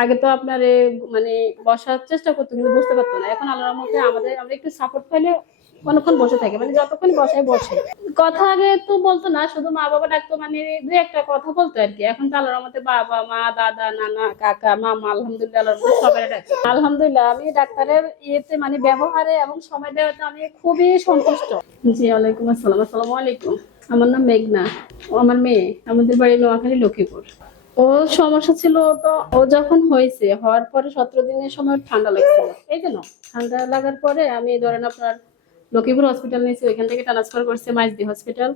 আগে তো আপনার মানে বসার চেষ্টা করতো, কিন্তু বুঝতে পারতো না। এখন আল্লাহর মধ্যে আমাদের, আমরা একটু সাপোর্ট পাইলে অনেকক্ষণ বসে থাকে মানে যতক্ষণ বসায় বসে। কথা আগে তো বলতো না, শুধু মা বাবা ডাকতো মানে দু একটা কথা বলতো আর কি এখন তো আল্লাহর মধ্যে বাবা, মা, দাদা, নানা, কাকা, মামা, আলহামদুলিল্লাহ, আল্লাহর সবাই ডাকে। আলহামদুলিল্লাহ, আমি ডাক্তারের ইয়েতে মানে ব্যবহারে এবং সময় দেওয়াতে আমি খুবই সন্তুষ্ট। জি, ওয়ালাইকুম আসসালাম। আসসালামু আলাইকুম। আমার নাম মেঘনা। আমার মেয়ে। আমাদের বাড়ি নোয়াখালী, লক্ষ্মীপুর। ও সমস্যা ছিল তো ও যখন হয়েছে, হওয়ার পরে সতেরো দিনের সময় ঠান্ডা লাগছিল। এই জন্য ঠান্ডা লাগার পরে আমি ধরেন আপনার লক্ষ্মীপুর হসপিটাল নিয়েছি, ওইখান থেকে ট্রান্সফার করছে মাইজদি হসপিটাল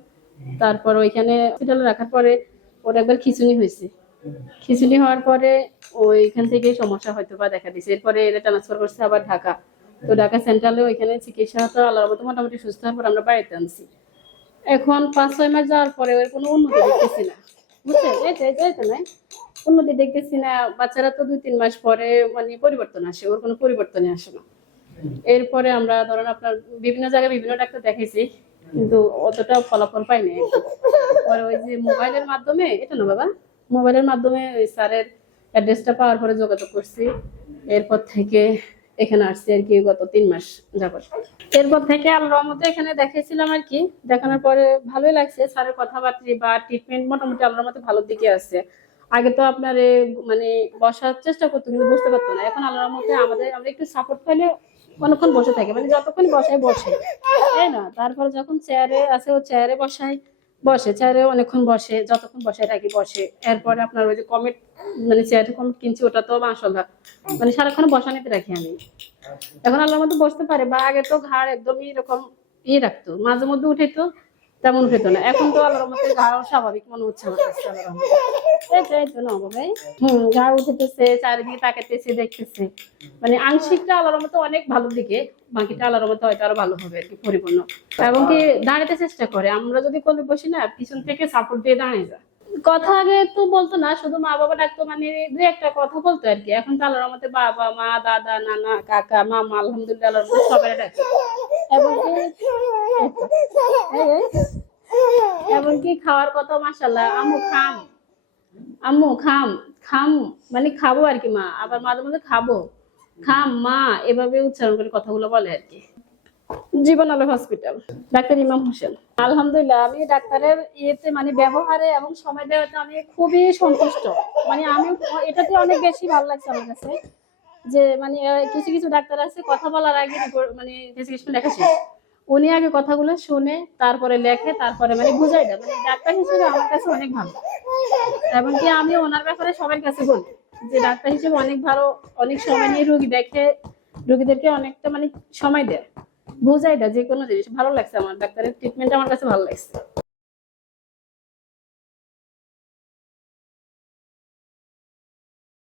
তারপর ওইখানে হসপিটালে রাখার পরে ওর একবার খিচুনি হয়েছে। হওয়ার পরে ওইখান থেকে সমস্যা হয়তো বা দেখা দিছে এরপরে এটা ট্রান্সফার করছে আবার ঢাকা। তো ঢাকা সেন্ট্রালে ওইখানে চিকিৎসা আল্লাহর মতো মোটামুটি সুস্থ। হওয়ার পর আমরা বাড়িতে আনছি। এখন পাঁচ, ছয় মাস যাওয়ার পরে ওর কোনো উন্নতি দেখতেছি না। উন্নতি দেখতেছি না, বাচ্চারা তো দুই, তিন মাস পরে মানে পরিবর্তন আসে, ওর কোনো পরিবর্তনই আসে না। এরপরে আমরা ধরেন আপনার বিভিন্ন জায়গায় বিভিন্ন ডাক্তার দেখাইছি, কিন্তু অতটা ফলাফল পাইনি। পরে ওই যে মোবাইলের মাধ্যমে, এটা না বাবা? মোবাইলের মাধ্যমে ওই স্যারের অ্যাড্রেসটা পাওয়ার পরে যোগাযোগ করছি। এরপর থেকে এখানে আসছি আর কি গত তিন মাস যাবত এরপর থেকে আল্লাহর মধ্যে এখানে দেখাইছিলাম আর কি, দেখানোর পরে ভালোই লাগছে। স্যারের কথাবার্তা বা ট্রিটমেন্ট মোটামুটি আল্লাহর মধ্যে ভালোর দিকে আছে। আগে তো আপনার মানে বসার চেষ্টা করতো, কিন্তু বুঝতে পারতো না। এখন আল্লাহর মধ্যে আমাদের, আমরা একটু সাপোর্ট পাইলে অনেকক্ষণ বসে থাকে মানে যতক্ষণ বসায় বসে। তাই না? তারপর যখন চেয়ারে আছে, ও চেয়ারে বসায়। বসে চেয়ারে অনেকক্ষণ বসে, যতক্ষণ বসে থাকি বসে। এরপরে আপনার ওই যে কমেট মানে চেয়ারে কমেট কিনছি ওটা তো মাসাল্লাহ মানে সারাক্ষণ বসানিতে রাখি আমি। এখন আল্লাহর মতো বসতে পারে, বা আগে তো ঘাড় একদমই এরকম ইয়ে রাখতো, মাঝে মধ্যে উঠে তো তেমন উঠেতো না। এখন তো আল্লাহর মধ্যে ঘাড় স্বাভাবিক, মনে হচ্ছে আমার কাছে। এই তো না ভাই। হুম ঘাড় উঠেতেছে, চারিদিকে তাকাতেছে দেখতেছে। মানে আংশিকটা আল্লাহর মতো অনেক ভালো দিকে, বাকিটা আল্লাহর মতো হয়তো আরও ভালো হবে কি, পরিপূর্ণ। এবং কি দাঁড়াতে চেষ্টা করে। আমরা যদি কোলে বসি না, পিছন থেকে সাপোর্ট দিয়ে দাঁড়িয়ে যায়। কথা আগে তো বলতো না, শুধু মা বাবা ডাকতো মানে দু একটা কথা বলতো আর কি। এখন তো আল্লাহর মধ্যে বাবা, মা, দাদা, নানা, কাকা, মামা, আলহামদুলিল্লাহ, আল্লাহর সবাই ডাকে। এবং এমনকি খাওয়ার কথা মাসাল্লাহ আম্মু খাম। আম্মু খাম খাম মানে খাব আর কি মা, আবার মাঝে মাঝে খাব। খাম, মা, এভাবে উচ্চারণ করে কথাগুলো বলে আর কি। জীবন আলো হসপিটাল, ডাক্তার ইমাম হোসেন। আলহামদুলিল্লাহ, আমি ডাক্তারের ইয়েতে মানে ব্যবহারে এবং সময় দেওয়াতে আমি খুবই সন্তুষ্ট। মানে আমি এটাতে অনেক বেশি ভালো লাগছে আমার কাছে। যে মানে কিছু কিছু ডাক্তার আছে, কথা বলার আগে মানে প্রেসক্রিপশন লেখা শেষ। উনি আগে কথাগুলো শুনে তারপরে লেখে, তারপরে মানে বুঝাই দেয়। মানে ডাক্তার হিসেবে আমার কাছে অনেক ভালো। এবং কি আমি ওনার ব্যাপারে সবার কাছে বলি যে ডাক্তার হিসেবে অনেক ভালো, অনেক সময় নিয়ে রুগী দেখে, রুগীদেরকে অনেকটা মানে সময় দেয়। বোঝাই দেয় যে কোনো জিনিস। ভালো লাগছে আমার, ডাক্তারের ট্রিটমেন্ট আমার কাছে ভালো লাগছে।